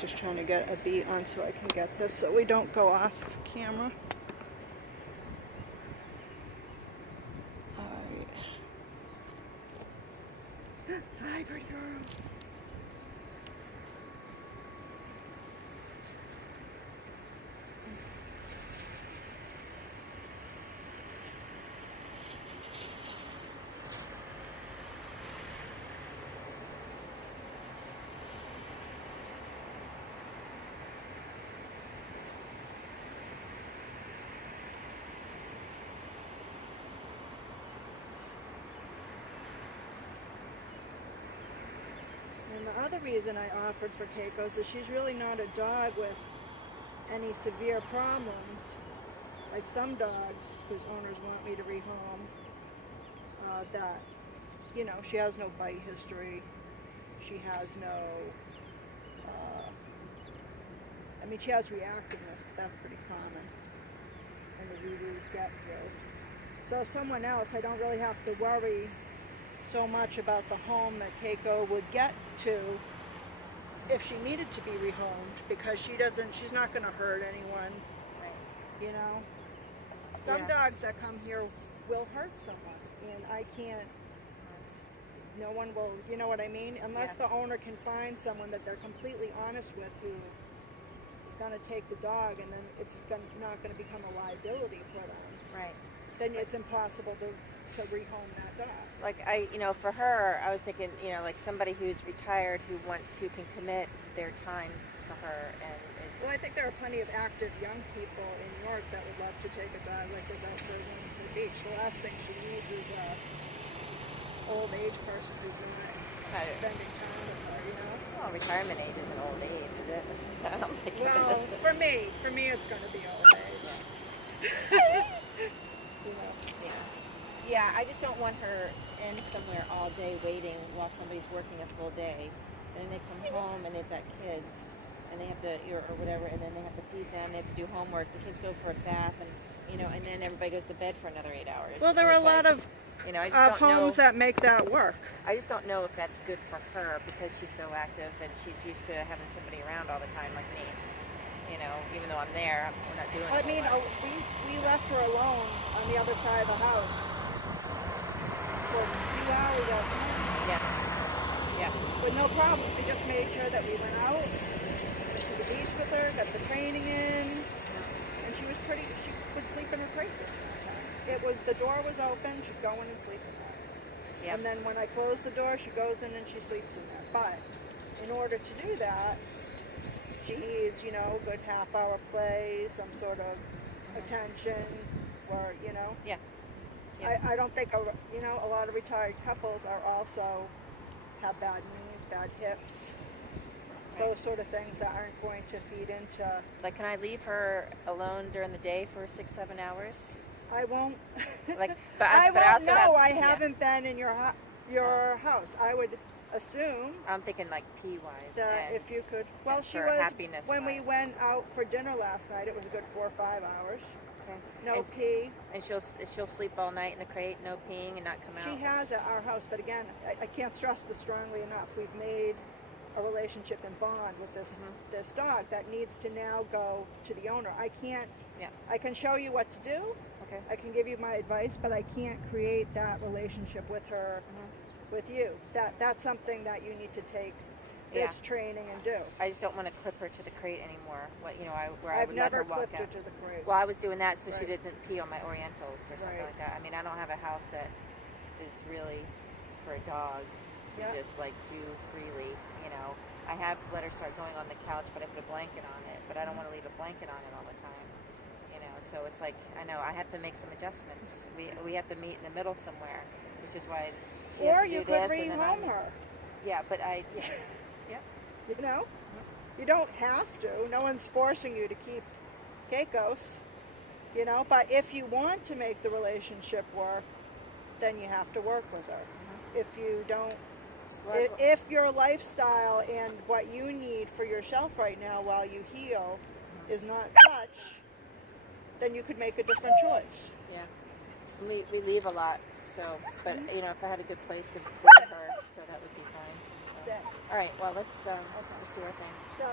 Just trying to get a beat on so I can get this so we don't go off camera. Alright. Hi, good girl. And the other reason I offered for Caico's is she's really not a dog with any severe problems, like some dogs whose owners want me to rehome, that, you know, she has no bite history, she has no, I mean, she has reactiveness, but that's pretty common and is easy to get through. So someone else, I don't really have to worry so much about the home that Caico would get to if she needed to be rehomed, because she's not going to hurt anyone, you know. Some dogs that come here will hurt someone, and I can't, no one will, you know what I mean, unless the owner can find someone that they're completely honest with who is going to take the dog, and then it's not going to become a liability for them. Right. Then it's impossible to rehome that dog. Like for her, I was thinking, like somebody who's retired who can commit their time for her and is. Well, I think there are plenty of active young people in New York that would love to take a dog like this out for a run to the beach. The last thing she needs is a old age person who's not spending time with her, you know? Well, retirement age isn't old age, is it? Well, for me, it's going to be old age. You know. Yeah, I just don't want her in somewhere all day waiting while somebody's working a full day, and then they come home and they've got kids, and they have to, or whatever, and then they have to feed them, they have to do homework, the kids go for a bath, and and then everybody goes to bed for another 8 hours. Well, there are a lot of I just don't homes that make that work. I just don't know if that's good for her because she's so active and she's used to having somebody around all the time like me. Even though I'm there, we're not doing it. I mean, we left her alone on the other side of the house for a few hours after. Yeah. With no problems. We just made sure that we went out to the beach with her, got the training in, and she would sleep in her crate this time. The door was open, she'd go in and sleep in there. Yep. And then when I close the door, she goes in and she sleeps in there. But in order to do that, she needs, a good half-hour play, some sort of attention, or, Yeah. I don't think, a lot of retired couples have bad knees, bad hips, those sort of things that aren't going to feed into... Like, can I leave her alone during the day for 6-7 hours? I won't. I won't know. I haven't been in your house. I would assume. I'm thinking like pee-wise. That if you could. Well, she was. When we went out for dinner last night, it was a good 4 or 5 hours. Okay. No pee. And she'll sleep all night in the crate, no peeing, and not come out. She has at our house, but again, I can't stress this strongly enough. We've made a relationship and bond with this dog that needs to now go to the owner. I can't. Yeah. I can show you what to do. Okay. I can give you my advice, but I can't create that relationship with her, with you. That's something that you need to take this training and do. I just don't want to clip her to the crate anymore. I I've would never let her walk clipped her out. to the crate. Well, I was doing that so she doesn't pee on my Orientals or something like that. I mean, I don't have a house that is really for a dog to just like do freely. I have let her start going on the couch, but I put a blanket on it. But I don't want to leave a blanket on it all the time. So it's like, I know I have to make some adjustments. We have to meet in the middle somewhere, which is why she has to do this. Or you could rehome her. Yeah, but you don't have to. No one's forcing you to keep Caicos, but if you want to make the relationship work, then you have to work with her. If you don't, if your lifestyle and what you need for yourself right now while you heal is not such, then you could make a different choice. Yeah. We leave a lot, but if I had a good place to bring her, so that would be fine. So. All right, well, let's do our thing. So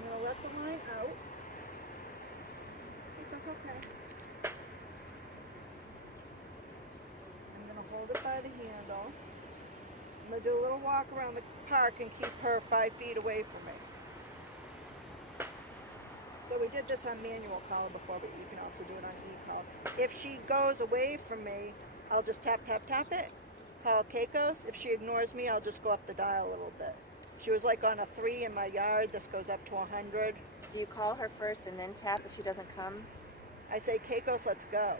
I'm going to let the line out. I think that's okay. I'm going to hold it by the handle. I'm going to do a little walk around the park and keep her 5 feet away from me. So we did this on manual collar before, but you can also do it on e-collar. If she goes away from me, I'll just tap, tap, tap it. Call Caicos. If she ignores me, I'll just go up the dial a little bit. She was like on a 3 in my yard. This goes up to 100. Do you call her first and then tap if she doesn't come? I say, Caicos, let's go.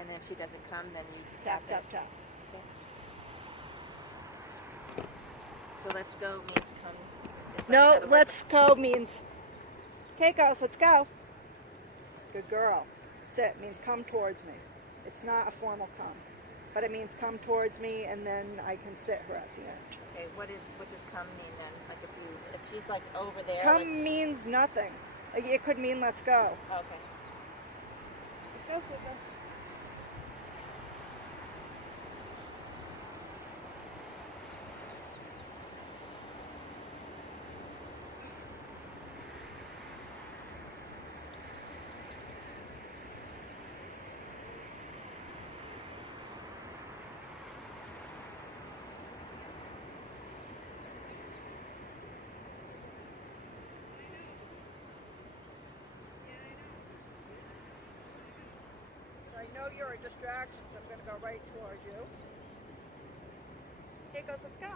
And then if she doesn't come, then you Tap, tap tap, tap. Okay. So let's go means come. It's like No, another word. let's go means, Caicos, let's go. Good girl. Sit means come towards me. It's not a formal come, but it means come towards me, and then I can sit her at the end. Okay, what does come mean then? Like if she's like over there. Come like, means nothing. Like, it could mean let's go. okay. Let's go for this. I know you're a distraction, so I'm going to go right towards you. Caicos, let's go.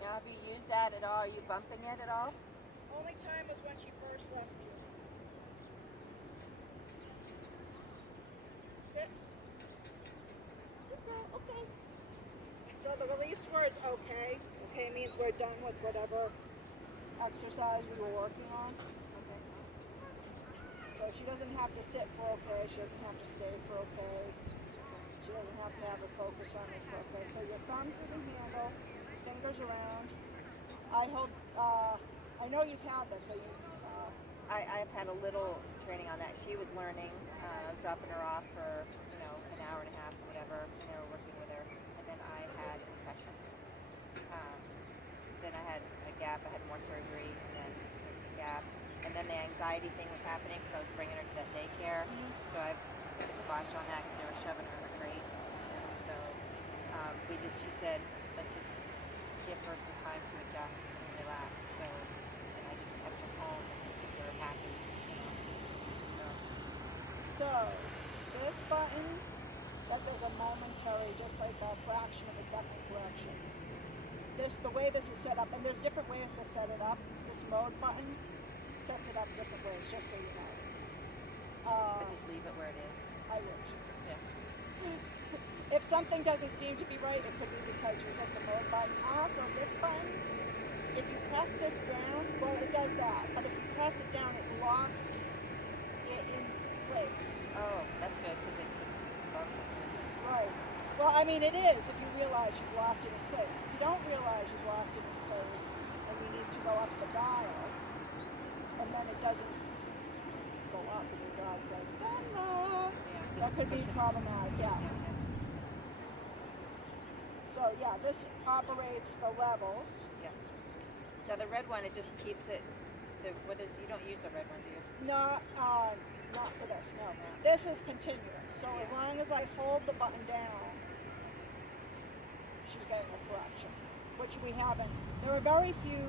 Now, have you used that at all? Are you bumping it at all? Only time was when she first left you. Sit. Okay. So the release word's okay. Okay means we're done with whatever exercise we were working on. Okay. So she doesn't have to sit for okay. She doesn't have to stay for okay. She doesn't have to have a focus on it for okay. So your thumb through the handle, fingers around. I know you've had this. So I've had a little training on that. She was learning, dropping her off for an hour and a half or whatever, and they were working with her. And then I had a session. Then I had a gap. I had more surgery, and then a gap. And then the anxiety thing was happening because I was bringing her to that daycare. Mhm. So I put the kibosh on that because they were shoving her in the crate. So she said, let's just give her some time to adjust and relax. So, and I just kept her home and just kept her happy. So this button, that does a momentary, just like a fraction of a second correction. The way this is set up, and there's different ways to set it up. This mode button sets it up different ways, just so you know. But just leave it where it is. I wish. Yeah. If something doesn't seem to be right, it could be because you hit the mode button. Also, this button, if you press this down, well, it does that. But if you press it down, it locks it in place. Oh, that's good because it could bump. Right. Well, I mean, it is if you realize you've locked it in place. If you don't realize you've locked it in place and you need to go up the dial, and then it doesn't go up and your dog's like, Donna! Yeah, That could be problematic, yeah. So, yeah, this operates the levels. Yeah. So the red one, it just keeps it. You don't use the red one, do you? Not for this, no. This is continuous. So as long as I hold the button down, she's getting a correction, which we haven't. There are very few,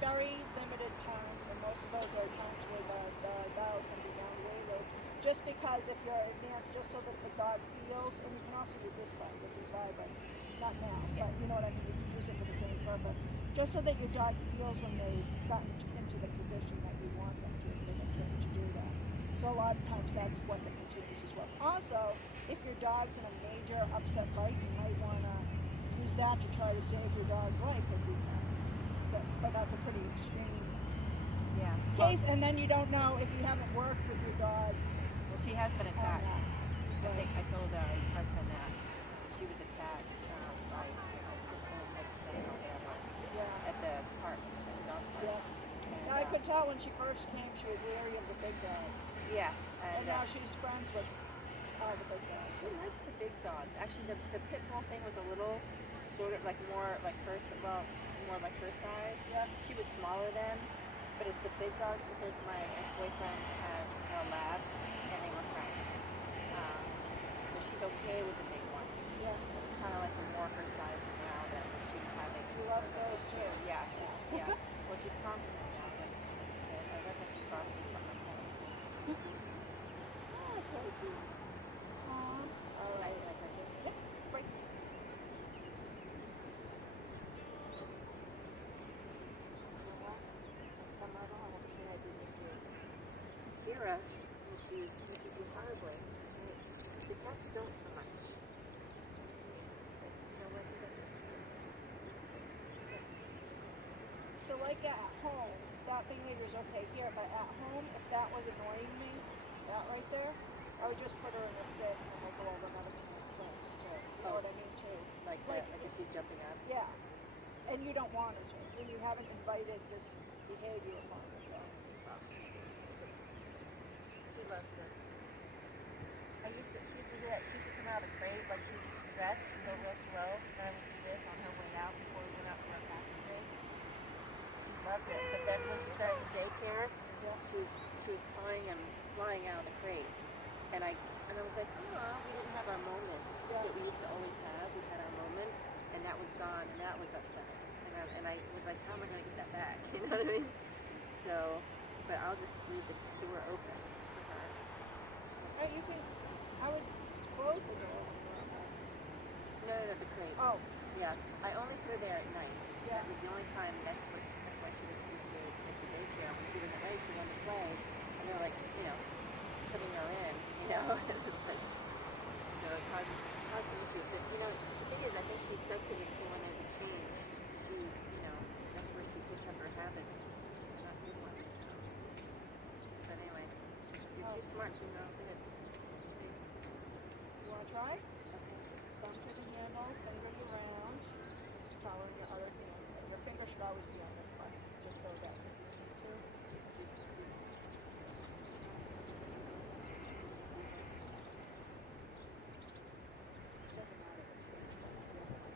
very limited times, and most of those are times where the dial's going to be down way low. Just because if you're advanced, just so that the dog feels, and you can also use this button. This is vibrant. Not now, but you know what I mean. You can use it for the same purpose. Just so that your dog feels when they've gotten into the position that you want them to, if they're trained to do that. So a lot of times that's what the continues as well. Also, if your dog's in a major upset fight, you might want to use that to try to save your dog's life if you can. but that's a pretty extreme Yeah. case. And then you don't know if you haven't worked with your dog. Well, she has been attacked. I Right. think I told your husband that she was attacked by pit bull mixed thing or whatever Yeah. at the park, at the dog park. Yeah. And, Now I could tell when she first came, she was leery of the big dogs, Yeah, and now she's friends with all the big dogs. she likes the big dogs. Actually, the pit bull thing was a little sort of like more like more like her size. Yeah. She was smaller then, but it's the big dogs because my ex-boyfriend had a lab and they were friends. So she's okay with the big ones. Yeah. It's kind of like more her size now that she's having. She loves those too. Yeah, well, she's confident now, but I love how she crossed in front of my home. Oh, baby. Aw. All right. Can I touch it? Yep. Right. On some level, I have to say I did miss you. Kira, misses you horribly. The cats don't so much. But you know what? You got your skin. So like at home, that behavior's okay here, but at home, if that was annoying me, that right there, I would just put her in a sit and then we'll go over another thing like this too. You know what I mean too? Like if she's jumping up. Yeah. And you don't want her to. And you haven't invited this behavior upon her. She loves this. She used to do that. She used to come out of the crate, like she would just stretch and go real slow. And I would do this on her way out before we went out for our packing day. She loved it. But then when she started daycare, she was flying out of the crate. And I was like, oh, we didn't have our moment that we used to always have. We had our moment, and that was gone, and that was upsetting. And I was like, how am I going to get that back? You know what I mean? So, but I'll just leave the door open for her. Hey, you can, I would close the door. No, the crate. Oh. Yeah, I only put her there at night. Yeah. That was the only time. That's why she wasn't used to it at the daycare. When she was at night, she wanted to play, and they're like, putting her in. It was like, so it causes some issues. But the thing is, I think she's sensitive to when there's a change. That's where she picks up her habits. They're not good ones. So. But anyway, you're too smart to know. Go ahead. You want to try? Okay. Thumb to the handle, fingers around, power in your other hand. And your finger should always be on this button, just so that if you need to. Doesn't matter which way it's going.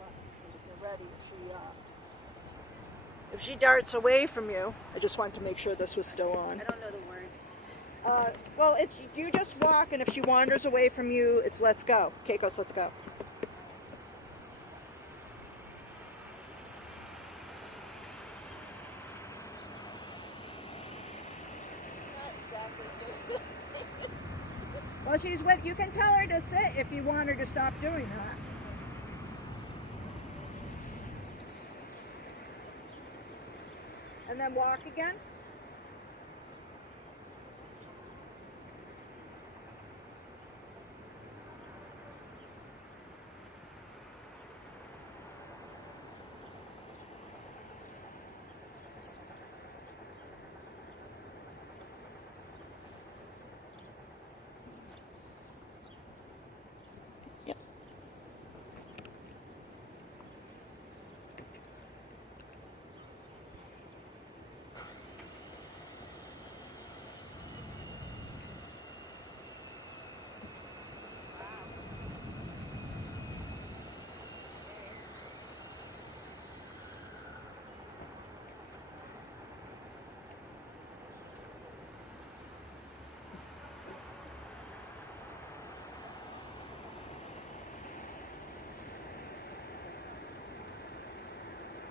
So if you're ready, if she darts away from you, I just wanted to make sure this was still on. I don't know the words. Well, it's you just walk, and if she wanders away from you, it's let's go. Caicos, let's go. Well, she's with. You can tell her to sit if you want her to stop doing that. And then walk again.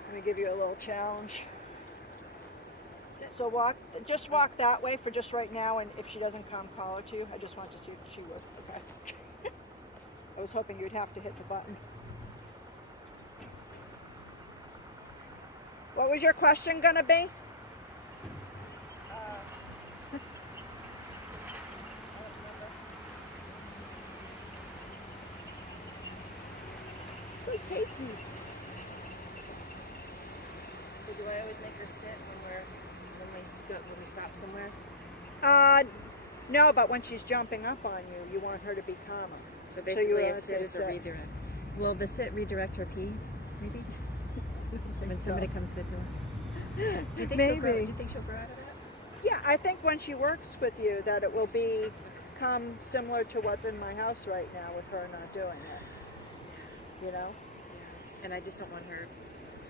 Let me give you a little challenge. So just walk that way for just right now, and if she doesn't come, call her to you. I just want to see if she would. Okay. I was hoping you'd have to hit the button. What was your question gonna be? Peyton. So do I always make her sit when we stop somewhere? No, but when she's jumping up on you, you want her to be calmer. So basically, wanna a sit is a redirect. Will the sit redirect her pee? Maybe when somebody comes to the door. Do you think Maybe. Do you think she'll grow out of that? Yeah, I think when she works with you, that it will become similar to what's in my house right now with her not doing it. You know. Yeah. And I just don't want her.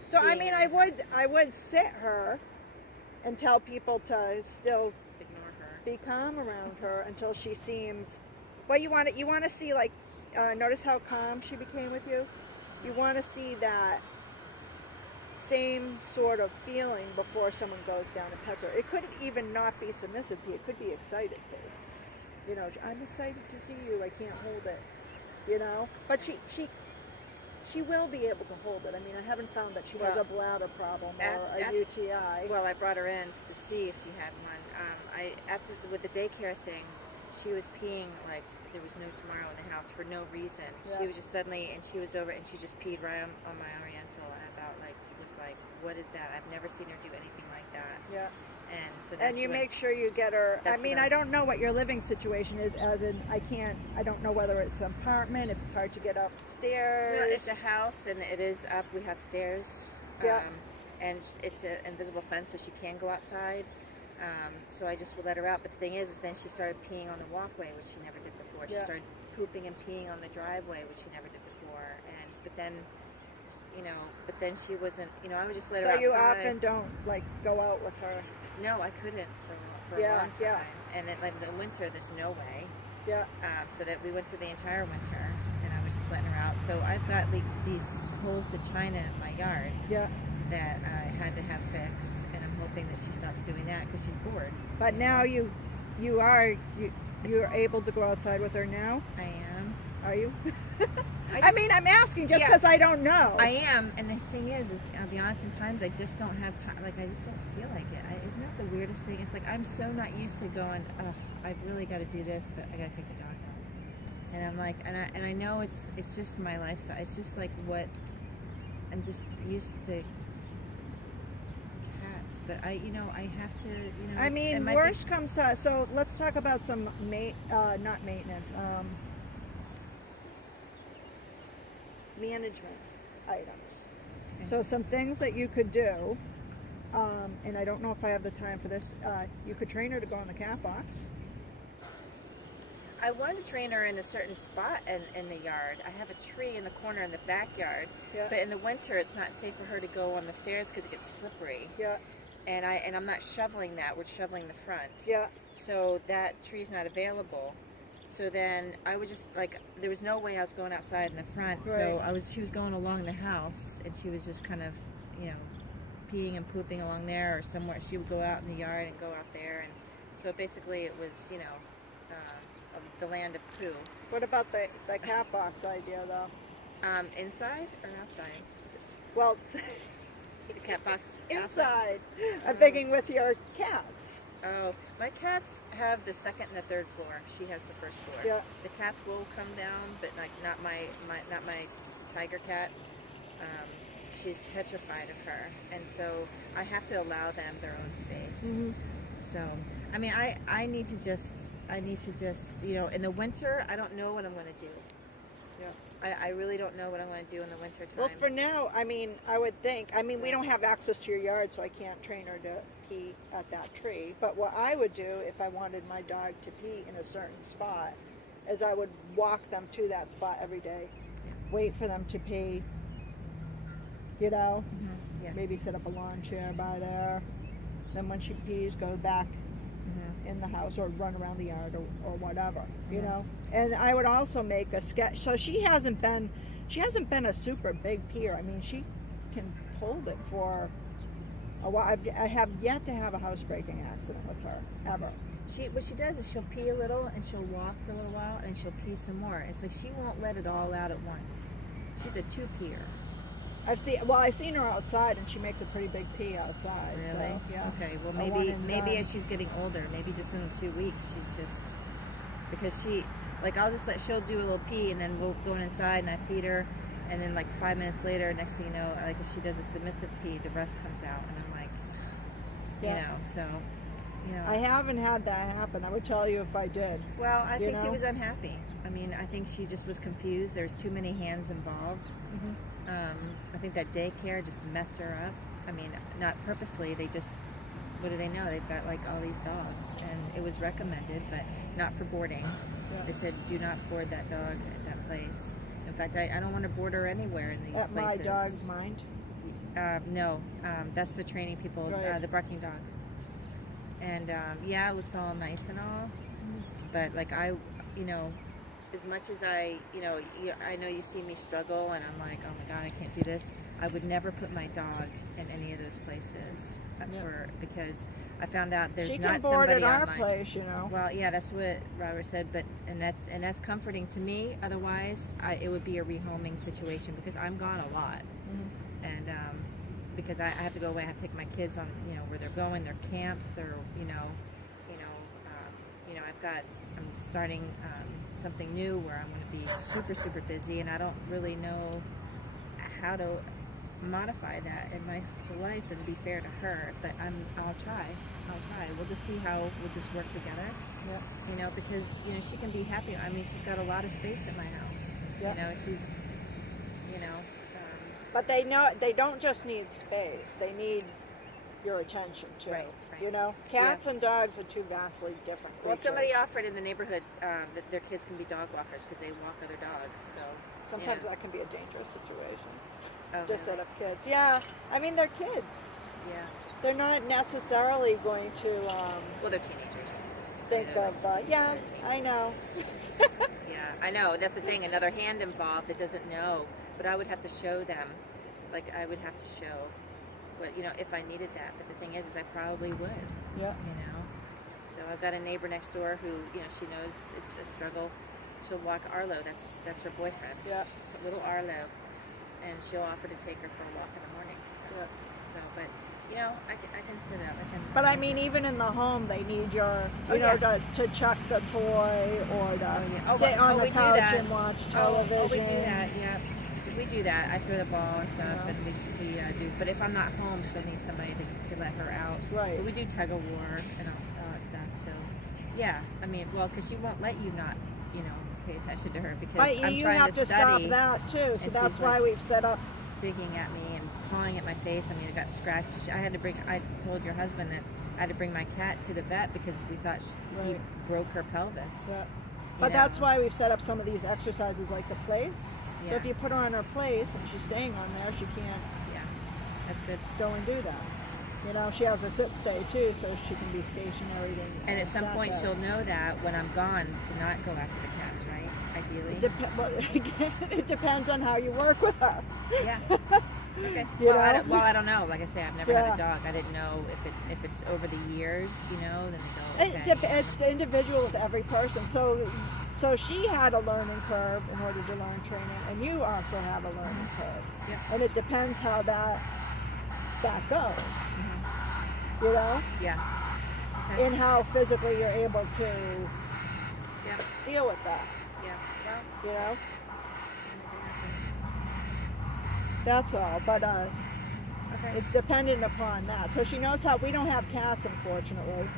So I mean, I would sit her and tell people to still Ignore her. be calm around her until she seems. Well, you want to see, like, notice how calm she became with you. You want to see that same sort of feeling before someone goes down and pets her. It could even not be submissive pee. It could be excited pee. You know, I'm excited to see you. I can't hold it. You know, but she will be able to hold it. I mean, I haven't found that she has a bladder problem or a UTI. Well, I brought her in to see if she had one. With the daycare thing, she was peeing like there was no tomorrow in the house for no reason. Yeah. She was just suddenly, and she was over, and she just peed right on my Oriental, and about like it was like, what is that? I've never seen her do anything like that. Yeah. And so then you make sure you get her. I mean, I don't know what your living situation is, as in I don't know whether it's an apartment, if it's hard to get upstairs. No, it's a house, and it is up. We have stairs. Yeah. And it's an invisible fence, so she can go outside. So I just would let her out. But the thing is then she started peeing on the walkway, which she never did before. She started pooping and peeing on the driveway, which she never did before. But then she wasn't. I would just let her outside. So you often don't like go out with her. No, I couldn't for a long time. Yeah. And then like in the winter, there's no way. Yeah. So that we went through the entire winter, and I was just letting her out. So I've got like these holes to China in my yard. Yeah. That I had to have fixed, and I'm hoping that she stops doing that because she's bored. But now you're able to go outside with her now. I am. Are you? I mean, I'm asking just because I don't know. I am, and the thing is I'll be honest. Sometimes I just don't have time. Like I just don't feel like it. Isn't that the weirdest thing? It's like I'm so not used to going. Oh, I've really got to do this, but I got to take the dog out. And I'm like, and I know it's just my lifestyle. It's just like what I'm just used to. But I have to, I mean, worst comes to, so let's talk about some not maintenance, management items. Okay. So some things that you could do, and I don't know if I have the time for this. You could train her to go in the cat box. I wanted to train her in a certain spot in the yard. I have a tree in the corner in the backyard, but in the winter it's not safe for her to go on the stairs because it gets slippery. Yeah. And I'm not shoveling that. We're shoveling the front. Yeah. So that tree's not available. So then I was just like, there was no way I was going outside in the front. Right. So she was going along the house, and she was just kind of, peeing and pooping along there or somewhere. She would go out in the yard and go out there, and so basically it was, the land of poo. What about the cat box idea though? Inside or outside? Well. The cat box inside. I'm thinking with your cats. Oh, my cats have the second and the third floor. She has the first floor. Yeah. The cats will come down, but like not my tiger cat. She's petrified of her, and so I have to allow them their own space. Mm-hmm. So I mean, I need to just in the winter I don't know what I'm going to do. Yeah. I really don't know what I'm going to do in the winter time. Well, for now, I mean, I would think, we don't have access to your yard, so I can't train her to pee at that tree. But what I would do if I wanted my dog to pee in a certain spot is I would walk them to that spot every day, wait for them to pee, maybe set up a lawn chair by there. Then when she pees, go back in the house or run around the yard or whatever, And I would also make a sketch. So she hasn't been a super big peer. I mean, she can hold it for a while. I have yet to have a housebreaking accident with her ever. What she does is she'll pee a little and she'll walk for a little while and she'll pee some more. It's like she won't let it all out at once. She's a two-peer. I've seen her outside, and she makes a pretty big pee outside. Really? So, yeah. Okay. Well, maybe as she's getting older, maybe just in 2 weeks, she's just because she'll do a little pee, and then we'll go inside, and I feed her, And then like 5 minutes later, next thing you know, like if she does a submissive pee, the rest comes out, and I'm like, you know, so, you know. I haven't had that happen. I would tell you if I did. Well, I think she was unhappy. I mean, I think she just was confused. There's too many hands involved. I think that daycare just messed her up. I mean, not purposely. They just, what do they know? They've got like all these dogs, and it was recommended, but not for boarding. They said, do not board that dog at that place. In fact, I don't want to board her anywhere in these At places. my dog's mind? No, that's the training people, the barking dog. And yeah, it looks all nice and all, but like you know, as much as I know you see me struggle, and I'm like, oh my God, I can't do this. I would never put my dog in any of those places because I found out there's not somebody at our online. place, you know. Well, yeah, that's what Robert said, but and that's comforting to me. Otherwise, it would be a rehoming situation because I'm gone a lot, and because I have to go away, I have to take my kids on, you know, where they're going, their camps, their, I'm starting something new where I'm going to be super, super busy, and I don't really know how to modify that in my life and be fair to her, but I'll try. We'll just see how we'll just work together. You know, because, you know, she can be happy. I mean, she's got a lot of space at my house. You know, she's, you know. But they don't just need space. They need your attention too. Right. You know, cats and dogs are two vastly different creatures. Well, somebody offered in the neighborhood that their kids can be dog walkers because they walk other dogs. So sometimes that can be a dangerous situation. Oh, to set up kids. Yeah, I mean they're kids. Yeah. They're not necessarily going to. Well, they're teenagers. Think of I know. Yeah, I know. That's the thing. Another hand involved that doesn't know, but I would have to show them. Like I would have to show. But you know, if I needed that. But the thing is I probably would. Yeah. You know. So I've got a neighbor next door who, you know, she knows it's a struggle. She'll walk Arlo. That's her boyfriend. Yeah. Little Arlo, and she'll offer to take her for a walk in the morning. So, but you know, I can sit up. But I mean, even in the home, they need your, to chuck the toy or to sit on the couch and watch television. Oh, we do that. Yeah. So we do that. I throw the ball and stuff, and we do. But if I'm not home, she'll need somebody to let her out. Right. But we do tug of war and all that stuff. So, yeah. I mean, well, because she won't let you not, you know, pay attention to her because I'm you trying have to study. Stop that too. So that's why like, we've set up. Digging at me and clawing at my face. I mean, it got scratched. I told your husband that I had to bring my cat to the vet because we thought he broke her pelvis. Yeah. But that's why we've set up some of these exercises like the place. So if you put her on her place and she's staying on there, she can't. Yeah, that's good. Go and do that. You know, she has a sit stay too, so she can be stationary. And at some point, she'll know that when I'm gone to not go after the cats, right? Ideally. It depends on how you work with her. Yeah. Okay. I don't know. Like I say, I've never had a dog. I didn't know if it's over the years, you know. Then they go. Okay, it's individual with every person. So she had a learning curve in order to learn training, and you also have a learning curve. Yeah. And it depends how that goes. You know. Yeah. Okay. And how physically you're able to deal with that. Yeah. Well. You know. That's all, but it's dependent upon that. So she knows how. We don't have cats, unfortunately.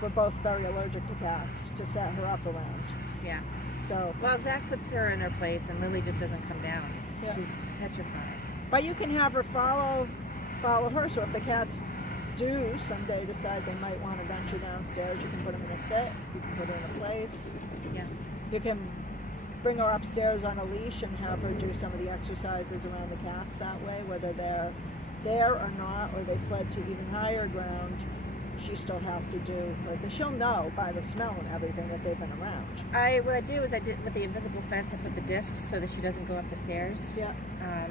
We're both very allergic to cats to set her up around. Yeah. So. Well, Zach puts her in her place, and Lily just doesn't come down. Yeah. She's petrified. But you can have her follow her. So if the cats do someday decide they might want to venture downstairs, you can put them in a sit. You can put her in a place. Yeah. You can bring her upstairs on a leash and have her do some of the exercises around the cats that way, whether they're there or not, or they fled to even higher ground. She still has to do, she'll know by the smell and everything that they've been around. What I did with the invisible fence, I put the discs so that she doesn't go up the stairs. Yeah.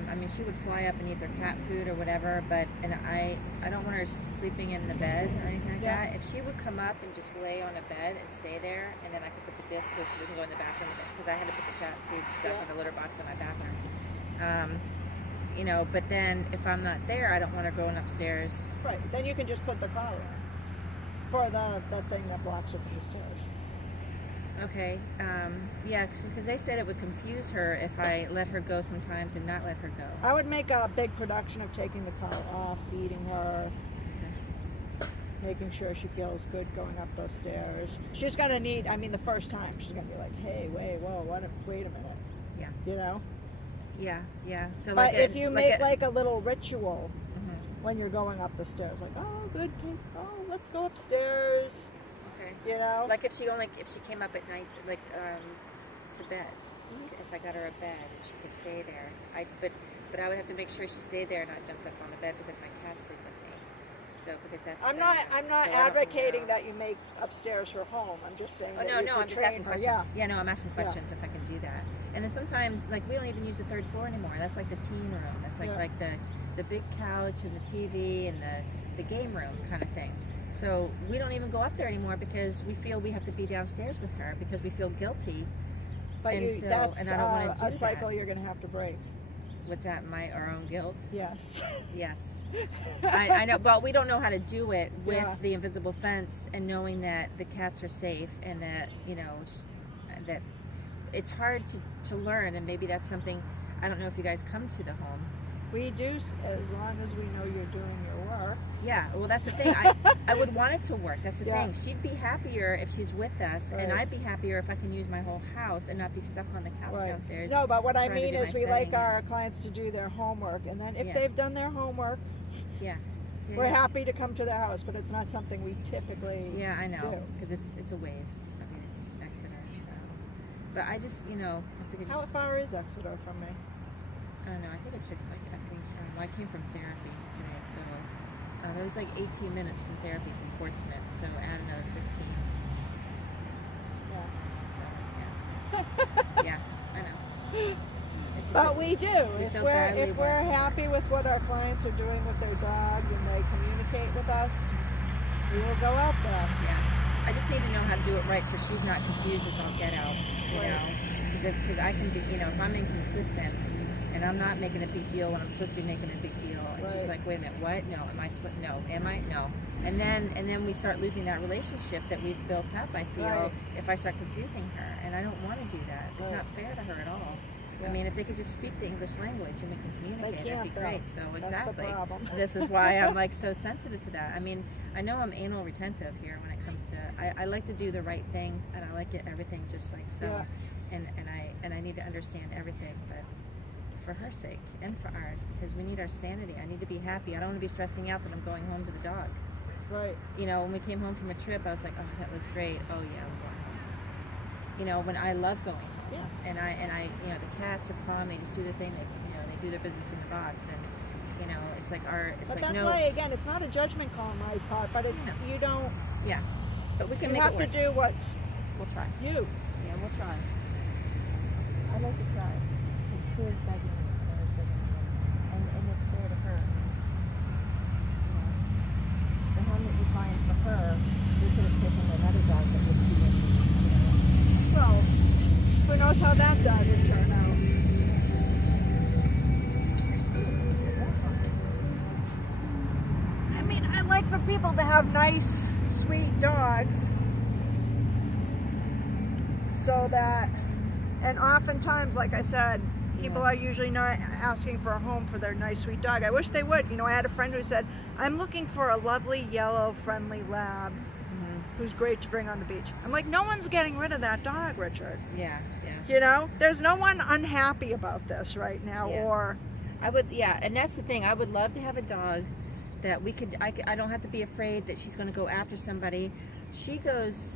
I mean, she would fly up and eat their cat food or whatever, and I don't want her sleeping in the bed or anything like that. If she would come up and just lay on a bed and stay there, and then I could put the discs so she doesn't go in the bathroom, because I had to put the cat food stuff in the litter box in my bathroom. You know, but then if I'm not there, I don't want her going upstairs. Right. Then you can just put the collar on for the thing that blocks her from the stairs. Okay. Yeah, because they said it would confuse her if I let her go sometimes and not let her go. I would make a big production of taking the car off, feeding her, making sure she feels good going up those stairs. She's gonna need, I mean, the first time she's gonna be like, hey, wait a minute. Yeah. You know? Yeah, yeah. So But like if you make a, like a little ritual Mhm. when you're going up the stairs, like, oh, good, Kate, oh, let's go upstairs. Okay. You know? Like if she came up at night, like to bed. If I got her a bed and she could stay there, but I would have to make sure she stayed there and not jumped up on the bed because my cats sleep with me. So because that's I'm not so I don't advocating know. that you make upstairs her home. I'm just saying Oh that no, you no, could I'm just train asking her. questions. Yeah. Yeah, no, I'm asking questions if I can do that. And then sometimes, like, we don't even use the third floor anymore. That's like the teen room. That's like the big couch and the TV and the game room kind of thing. So we don't even go up there anymore because we feel we have to be downstairs with her because we feel guilty. But And that's and I don't want to do a cycle that. you're going to have to break. What's that? Our own guilt? Yes. Yes. I know. Well, we don't know how to do it with Yeah. the invisible fence and knowing that the cats are safe and that, that it's hard to learn. And maybe that's something, I don't know if you guys come to the home. We do, as long as we know you're doing your work. Yeah, well, that's the thing. I would want it to work. That's the Yeah. thing. She'd be happier if she's with us, and Right. I'd be happier if I can use my whole house and not be stuck on the couch downstairs. No, but what I trying to mean do is my we like studying. our clients to do their homework, and then if Yeah. they've done their homework, Yeah. Yeah, we're yeah. happy to come to their house, but it's not something we typically Yeah, I know, do. because it's a ways. I mean, it's Exeter, so. But I just, if we could How just, far is Exeter from me? I don't know. I think it took I came from therapy today, so it was like 18 minutes from therapy from Portsmouth. So add another 15. Yeah. So yeah, I know. It's just But like- we do. we If so we're badly if want it we're to happy with what our clients are doing with their dogs and they communicate with us, we will go out there. Yeah, I just need to know how to do it right so she's not confused as all get out, Right. because I can be, if I'm inconsistent and I'm not making a big deal when I'm supposed to be making a big deal, and she's Right. like, wait a minute, what? No, am I supposed? No, am I? No, and then we start losing that relationship that we've built up. I feel Right. if I start confusing her, and I don't want to do that. It's Right. not fair to her at all. Yeah. I mean, if they could just speak the English language and we can communicate, that'd be can't, though. great. So That's exactly, the problem. this is why I'm like so sensitive to that. I mean, I know I'm anal retentive here when it comes to. I like to do the right thing, and I like it everything just like so, Yeah. and I need to understand everything, but for her sake and for ours, because we need our sanity. I need to be happy. I don't want to be stressing out that I'm going home to the dog. Right. When we came home from a trip, I was like, oh, that was great. Oh yeah, I'm going home. When I love going home. Yeah. And I, the cats are calm. They just do their thing. They do their business in the box, and it's like it's But like that's no, why, again, it's not a judgment call on my part, but it's No. you don't. yeah. But we can You make have it to work. do what's We'll try. you. Yeah, we'll try. I'd like to try. It's Claire's begging me. And it's fair to her. The home that you find for her, we could have taken another dog that would be in. Well, who knows how that dog would turn out? I mean, I like for people to have nice, sweet dogs, so that, and oftentimes, like I said, people are usually not asking for a home for their nice, sweet dog. I wish they would. I had a friend who said, I'm looking for a lovely, yellow, friendly lab who's great to bring on the beach. I'm like, no one's getting rid of that dog, Richard. Yeah, yeah. There's no one unhappy about this right now, Yeah. or I would, yeah, and that's the thing. I would love to have a dog that I don't have to be afraid that she's going to go after somebody. She goes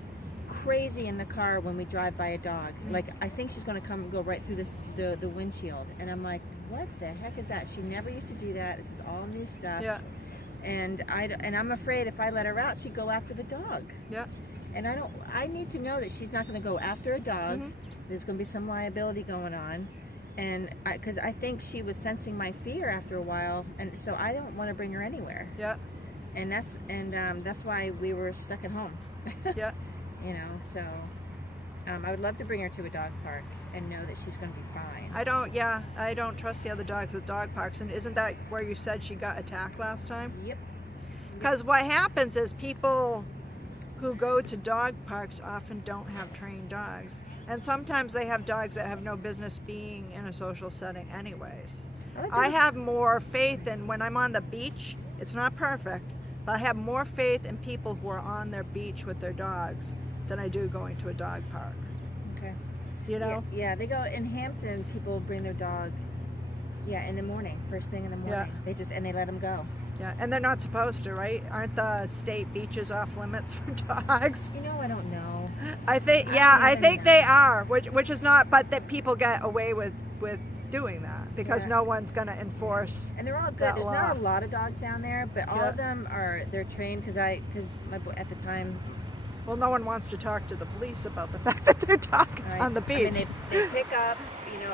crazy in the car when we drive by a dog. Like, I think she's going to come and go right through the windshield. And I'm like, what the heck is that? She never used to do that. This is all new stuff. Yeah. And I'm afraid if I let her out, she'd go after the dog. yeah, And I need to know that she's not going to go after a dog. There's going to be some liability going on. And because I think she was sensing my fear after a while, and so I don't want to bring her anywhere. yeah, And that's why we were stuck at home. yeah. So I would love to bring her to a dog park and know that she's going to be fine. I don't trust the other dogs at dog parks. And isn't that where you said she got attacked last time? Yep. Because what happens is people who who go to dog parks often don't have trained dogs. And sometimes they have dogs that have no business being in a social setting anyways. I have more faith in when I'm on the beach, it's not perfect, but I have more faith in people who are on their beach with their dogs than I do going to a dog park. Okay. You know? Yeah, they go in Hampton, people bring their dog, in the morning, first thing in the morning. Yeah. They let them go. Yeah, and they're not supposed to, right? Aren't the state beaches off limits for dogs? You know, I don't know. I think, I think they are, which is not, but that people get away with doing that because no one's going to enforce. And they're all good. that There's law. not a lot of dogs down there, but all of them they're trained because my boy at the time. Well, no one wants to talk to the police about the fact that their dog is on the beach. And then they pick up,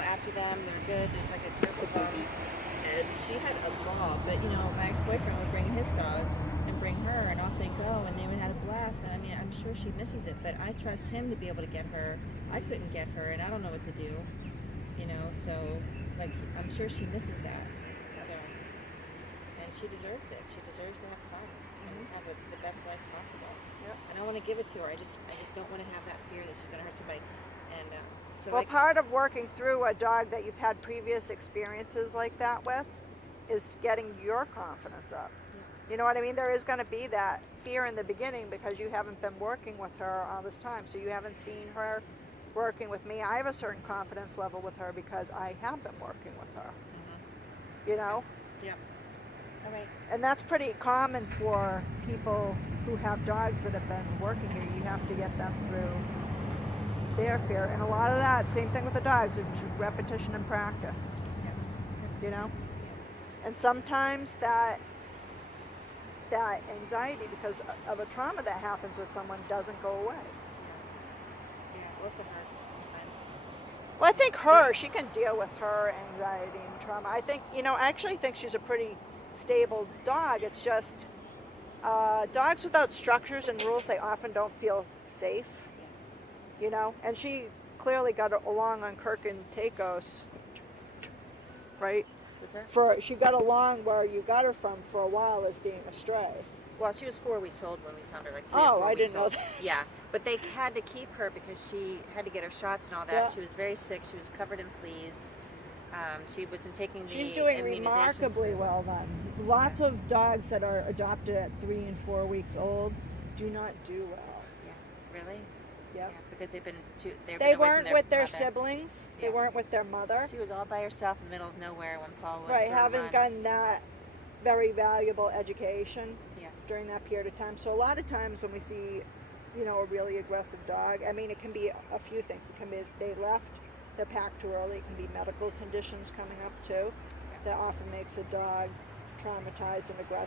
after them. They're good. There's like a group of them. And she had a ball, but my ex-boyfriend would bring his dog and bring her, and off they go, and they would have a blast. And I mean, I'm sure she misses it, but I trust him to be able to get her. I couldn't get her, and I don't know what to do. So I'm sure she misses that. So, and she deserves it. She deserves to have fun and have the best life possible. Yep. And I want to give it to her. I just don't want to have that fear that she's going to hurt somebody. And well, part of working through a dog that you've had previous experiences like that with is getting your confidence up. You know what I mean? There is going to be that fear in the beginning because you haven't been working with her all this time. So you haven't seen her working with me. I have a certain confidence level with her because I have been working with her. Mm-hmm. Yeah. All right. And that's pretty common for people who have dogs that have been working here. You have to get them through their fear. And a lot of that, same thing with the dogs, it's repetition and practice. And sometimes that anxiety because of a trauma that happens with someone doesn't go away. Or for her sometimes. Well, I think she can deal with her anxiety and trauma. I think, I actually think she's a pretty stable dog. It's just dogs without structures and rules, they often don't feel safe, and she clearly got along on Kirk and Taikos, right? What's that? She got along where you got her from for a while as being a stray. Well, she was 4 weeks old when we found her, like 3 Oh, or 4 I weeks didn't know old. that. Yeah, but they had to keep her because she had to get her shots and all that. Yeah. She was very sick. She was covered in fleas. She wasn't taking the She's doing immunizations. remarkably well then. Lots of dogs that are adopted at 3 and 4 weeks old do not do well. Yeah, really? Yep. Yeah, because they've been They away weren't from with their mother. siblings. They Yeah. weren't with their mother. She was all by herself in the middle of nowhere when Paul went Right, for a haven't run. gotten that very valuable education Yeah. during that period of time. So a lot of times when we see, a really aggressive dog, I mean, it can be a few things. It can be they left their pack too early. It can be medical conditions coming up too. That often makes a dog traumatized and aggressive.